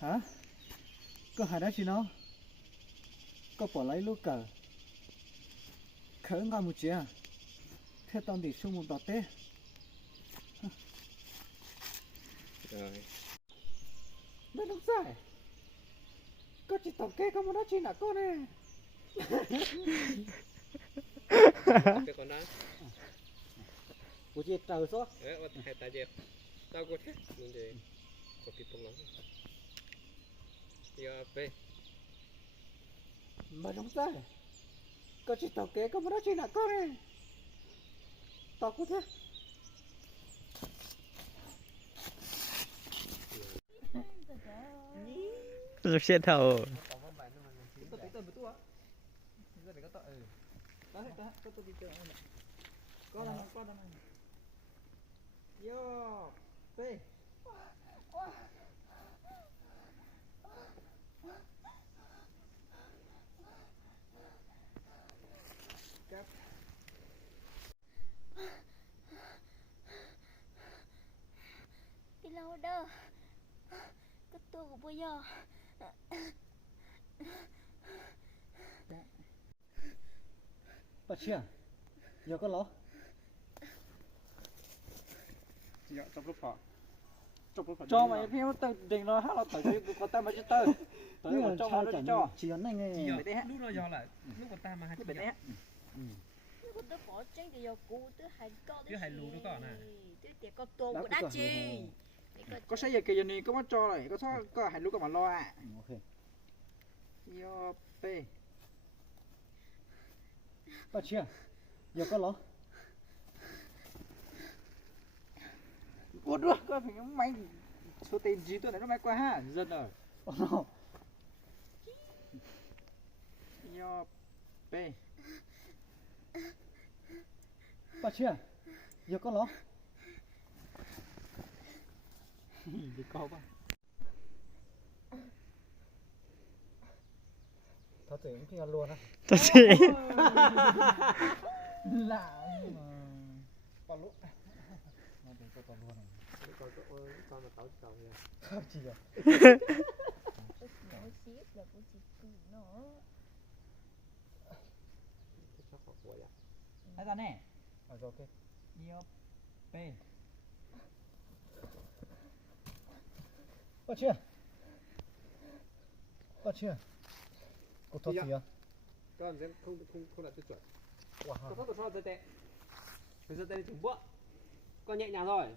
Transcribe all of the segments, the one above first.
hả có hai đó chị nó có bỏ lấy lúc cờ khởi ngon một chia theo tao thì xuống một đọt té rồi nó đúng sai có chỉ tao kê có một đó chị nào con nè cái con đó của chị trời số đấy hai ta dẹp tao có thế nên thì có bị bông lắm giờ về mà đúng sai có chỉ tao kê có một đó chị nào con nè tao có thế Rất xe thầu. Yo, pe. Đi lâu đơ. Cái tôi của bây giờ. Bà chia. Giờ có ló. dạ trong lúc họ Cho mày phía tao định nó hát là tao có tao mà chứ tao. Tao mà cho mà nó cho. Chỉ anh nghe. lúc nó do là lúc con ta mà hai Cái này. Nếu tôi bỏ tranh thì giờ cụ tôi hay có chứ hai lù nó có nè tôi để có tô của đá chi. Có xây giờ kia này có mất cho này có hai lúc có mà lo à. Ok. Yo pe. Bà chia. Giờ có ló. Ủa đuôi, có phải máy số tiền gì tôi này nó máy qua ha, dân rồi. Yo pe. Bà chia. Giờ có ló. Đi câu ba. Thật sự cái luôn á. Thật sự. Lạ nhưng mà bà lũ. Nó để cho con luôn này. con mà tao tao nha Không chỉ à. Nó xếp là của chị cụ nó. cái sắp họ quay à Hai ta nè. Rồi ok. Yo pe. Bà chia. Bà chia. Cô thoát gì à? con sẽ không là tiêu chuẩn Wow. con thoát cho dây tệ bây giờ đây chúng bộ con nhẹ nhàng rồi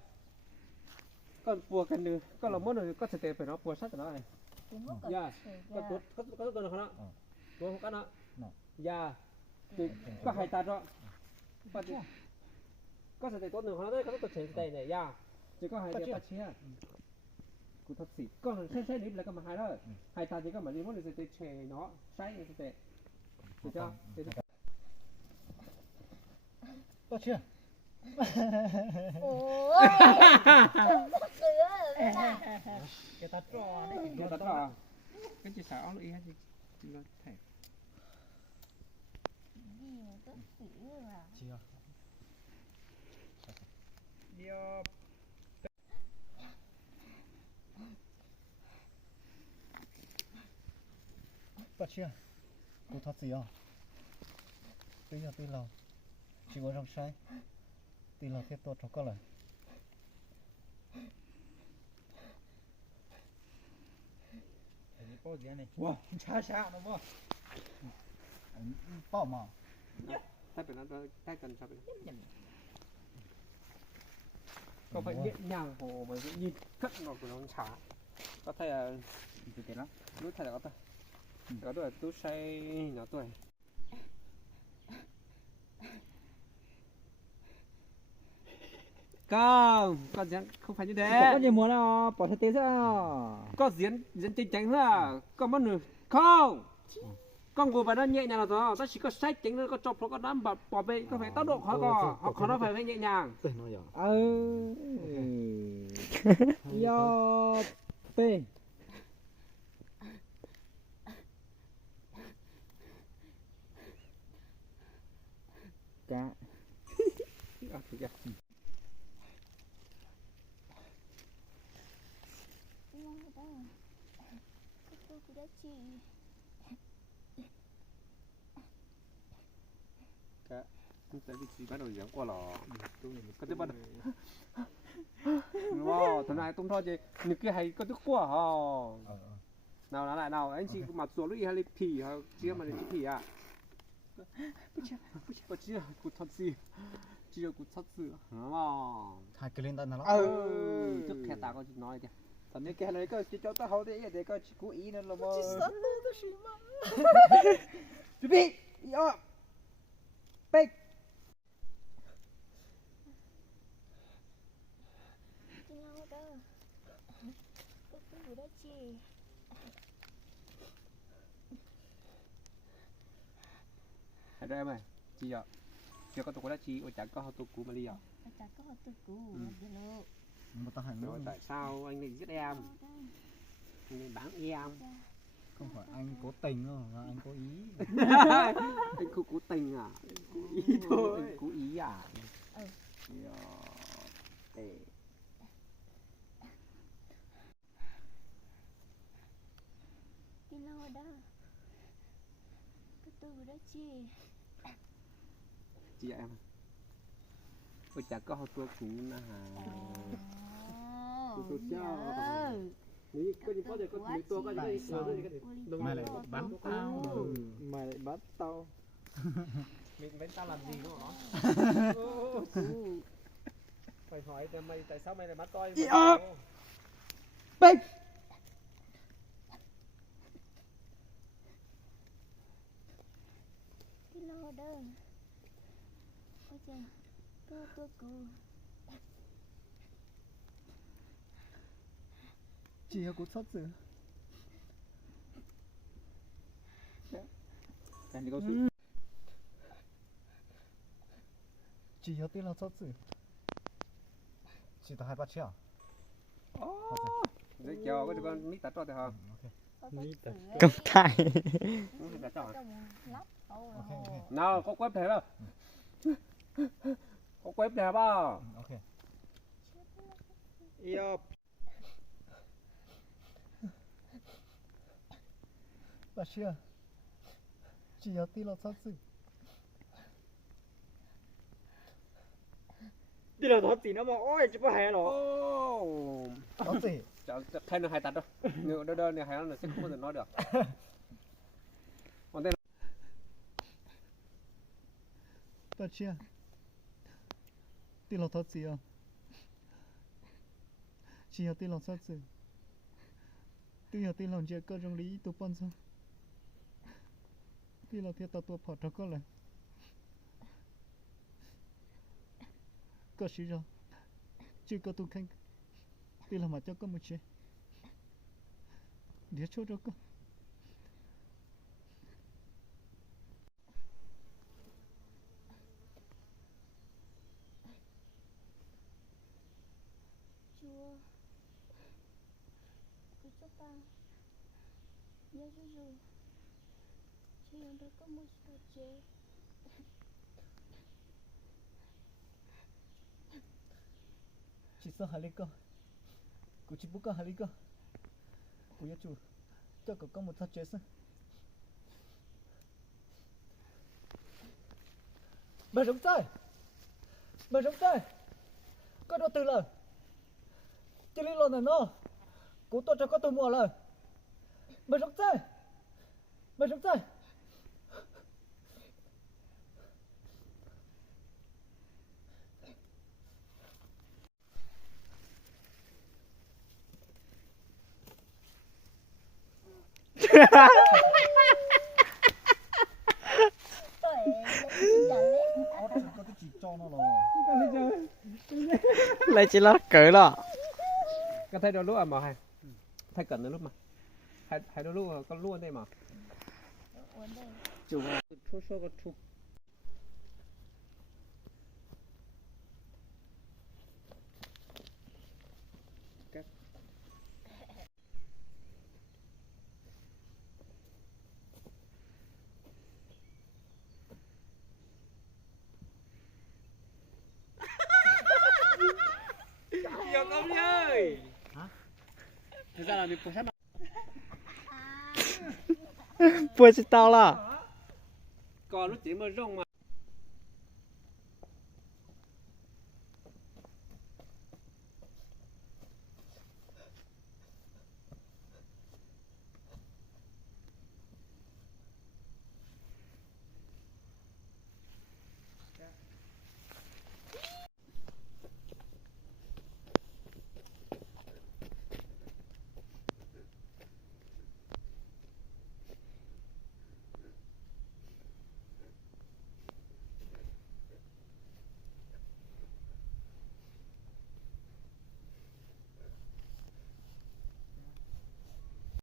con bùa cái nữa con là muốn rồi con sẽ tệ phải nó bùa sát của nó này dạ con tốt con được không ạ con không nó dạ thì có hai ta đó con sẽ tệ tốt được không đấy con tốt chén tệ này dạ chỉ có hai ta chia cụ thật xỉ con sai đấy là con mà hai thôi hai ta chỉ có mà đi muốn được tệ chè nó sai thì tệ được chưa Bà chia. Ôi. Cái ta trò đấy. cái đó là cái chỉ xả nó y hết gì là thẻ Gì mà tốt xỉu à. Chia. Yo Bà chia. Cô thoát gì à? Tuy là chỉ có trong sai. Tuy là tiếp tục cho con lại. Wow, xa nó vô. Bỏ mà. thay phải nó thay cần sao vậy có phải nhẹ nhàng hồ bởi vì nhìn cất vào của nó chả có thể là Từ từ lắm. lúc thay là có tuổi tôi say nhỏ tuổi con diễn không phải như thế Có gì muốn nào? Bỏ thế sao? có diễn chính tránh là con mất nửa không con ngồi vào đó nhẹ nhàng là rồi ta chỉ có sách chính nó có chọc nó có đám bỏ về có phải tốc độ khó có học khó nó phải nhẹ nhàng Tên nó giờ. Yo pe. Cá. thì kìa tôi cũng đã chị tại vì chỉ bắt đầu giảng qua lò có tiếp bắt đầu wow thằng này tung thôi chứ những cái hay có tức quá hả nào lại nào anh chị mặc xuống lúc hay là phì hay chia mà là chỉ phì à có chia cụt thật gì chia cụt thật sự hai cái lên tay nó trước khe ta có chuyện nói kìa tao nói cái này có chỉ cho tao hậu để để có chỉ cố ý nên là mà chuẩn bị yo big chị lâu đó tôi cũng đã chị hay đây mày chị ạ chưa có tụi đã chị ôi chẳng có tụi cũ mà đi à ta có một tôi cũ đi lô mà tao hành rồi tại sao anh lại giết em anh lại bán em không phải anh cố tình đâu là anh cố ý. anh không cố tình à cố ý thôi anh cố ý à tệ đi lâu đó tôi cũng đã chị em ôi chẳng có tụi cũ nè tụi sao nếu có gì có thể có mấy tua có gì Mày lại bắn tao. mày lại bắt tao mình vẫn tao làm gì nữa hả phải hỏi mày tại sao mày lại bắt tôi big đi lâu đó ôi trời tôi cũ Chỉ có cú sót rồi. cái này có sự Chỉ có tên là sót rồi. Chỉ tao hai bắt chưa? để cho cái con mít tạt cho thì hả Cầm tay. tạt cho Ok. nào có quét thẻ không có quét thẻ không Ok. yo Bắt chưa? Chỉ có tên là sót rồi. đi là thật gì nó mà ôi chứ có hay đâu Đó gì? khay nó hay tạt đâu nếu đơn này hay nó sẽ không bao giờ nói được còn tên Bắt chưa? Tên là thật gì à? Chỉ có tên là sót rồi. Tuy là tên là chưa có trong lý tụ bắn sao? Tuy là thiết tao tụ phật có lại. Có gì rồi? Chưa có tụ khanh. Tuy là mà cho có một chuyện. Để cho đó có. Chúa cứ cho ta nhớ rồi chỉ còn đó có một số chế Chỉ sợ hai lý cơ. Cô chỉ bút có hai lý cơ. Cô nhớ chủ. Cho cậu có một thật chế sao? Bà rống tay. Bà rống tay. Có đồ từ lời. Chỉ lý lộn này nó. Cô tôi cho có tôi mua lời. Bà rống tay. Bà rống tay. Có cái chỉ cho nó là. Lại chỉ là cỡ đó. cái thay đôi lúc à mà hay thay cẩn đôi lúc mà hay đôi lúc con luôn đây mà chủ số số có thu Giờ con ơi. Hả? Thực ra là mình cũng sắp bùa chỉ tao là còn nó chỉ mà rong mà